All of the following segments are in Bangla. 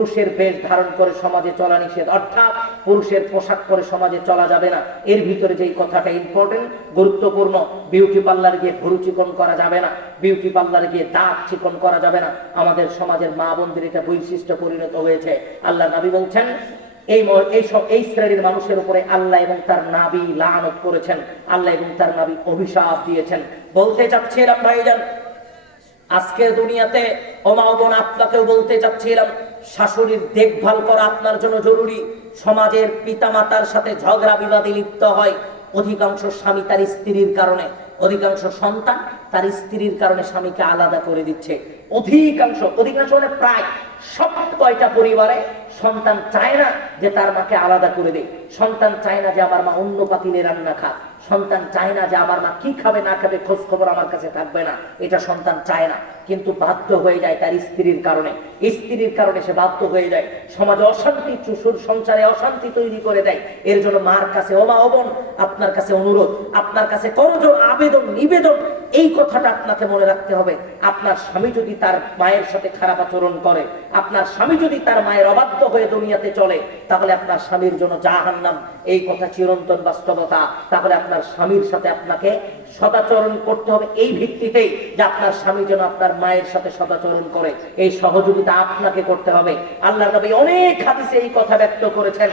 পুরুষের বেশ ধারণ করে সমাজে চলা নিষেধ, অর্থাৎ পুরুষের পোশাক পরে সমাজে চলা যাবে না। এর ভিতরে যেই কথাটা ইম্পর্টেন্ট, গুরুত্বপূর্ণ, বিউটি পার্লারে গিয়ে ভুরু চিকন করা যাবে না, বিউটি পার্লারে গিয়ে দাঁত চিকন করা যাবে না। আমাদের সমাজের মা বোনদের এটা বৈশিষ্ট্য পরিণত হয়েছে। আল্লাহ নবী বলছেন এই শ্রেণীর মানুষের উপরে আল্লাহ এবং তার নবী লানত করেছেন, আল্লাহ এবং তার নবী অভিশাপ দিয়েছেন। বলতে চাচ্ছিলাম ভাইজান, আজকের দুনিয়াতে ওমা বোন আপনাকেও বলতে চাচ্ছিলাম, শাশুড়ির দেখভাল করা আপনার জন্য জরুরি। সমাজের পিতামাতার সাথে ঝগড়া বিবাদে লিপ্ত হয় অধিকাংশ স্বামী তার স্ত্রীর কারণে, অধিকাংশ সন্তান তার স্ত্রীর কারণে স্বামীকে আলাদা করে দিচ্ছে। অধিকাংশ মানে প্রায় সব কয়টা পরিবারে সন্তান চায় না যে তার মাকে আলাদা করে দেয়, সন্তান চায় না যে আমার মা অন্য পাতিলে রান্না খাক, সন্তান চায় না যে আমার মা কি খাবে না খাবে খোঁজ খবর আমার কাছে থাকবে না, এটা সন্তান চায় না, কিন্তু বাধ্য হয়ে যায় তার স্ত্রীর কারণে। স্ত্রীর কারণে সে বাধ্য হয়ে যায়, সমাজে অশান্তি, চুষুর সংসারে অশান্তি তৈরি করে দেয়। এর জন্য মার কাছে, ও মা ও বোন, আপনার কাছে অনুরোধ, আপনার কাছে করজোড় আবেদন নিবেদন, এই কথাটা আপনাকে মনে রাখতে হবে। আপনার স্বামী যদি তার মায়ের সাথে খারাপ আচরণ করে, আপনার স্বামী যদি তার মায়ের অবাধ্য হয়ে দুনিয়াতে চলে, তাহলে আপনার স্বামীর জন্য জাহান্নাম, এই কথা চিরন্তন বাস্তবতা। তাহলে আপনার স্বামীর সাথে আপনাকে সদাচরণ করতে হবে এই ভিত্তিতেই যে আপনার স্বামী যেন আপনার মায়ের সাথে সদাচরণ করে, এই সহযোগিতা আপনাকে করতে হবে। আল্লাহর নবী অনেক হাদিসে এই কথা ব্যক্ত করেছেন।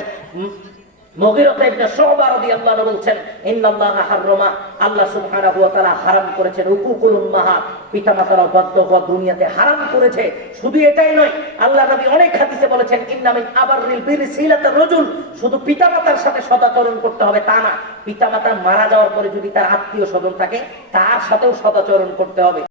মুগীরা ইবনে শুবা রাদিয়াল্লাহু আনহু বলছেন, ইন্নাল্লাহা হাররামা, আল্লাহ সুবহানাহু ওয়া তাআলা হারাম করেছেন উকুকুল উম্মাহাত, পিতামাতার অবাধ্য হওয়া দুনিয়াতে হারাম করেছে। শুধু এটাই নয়, আল্লাহ নবী অনেক হাদিসে বলেছেন, ইন্না মিন আবাররিল বিররি সিলাতুর রাজুল, শুধু পিতামাতার সাথে সদাচরণ করতে হবে তা না, পিতামাতা মারা যাওয়ার পরে যদি তার আত্মীয় স্বজন থাকে তার সাথেও সদাচরণ করতে হবে।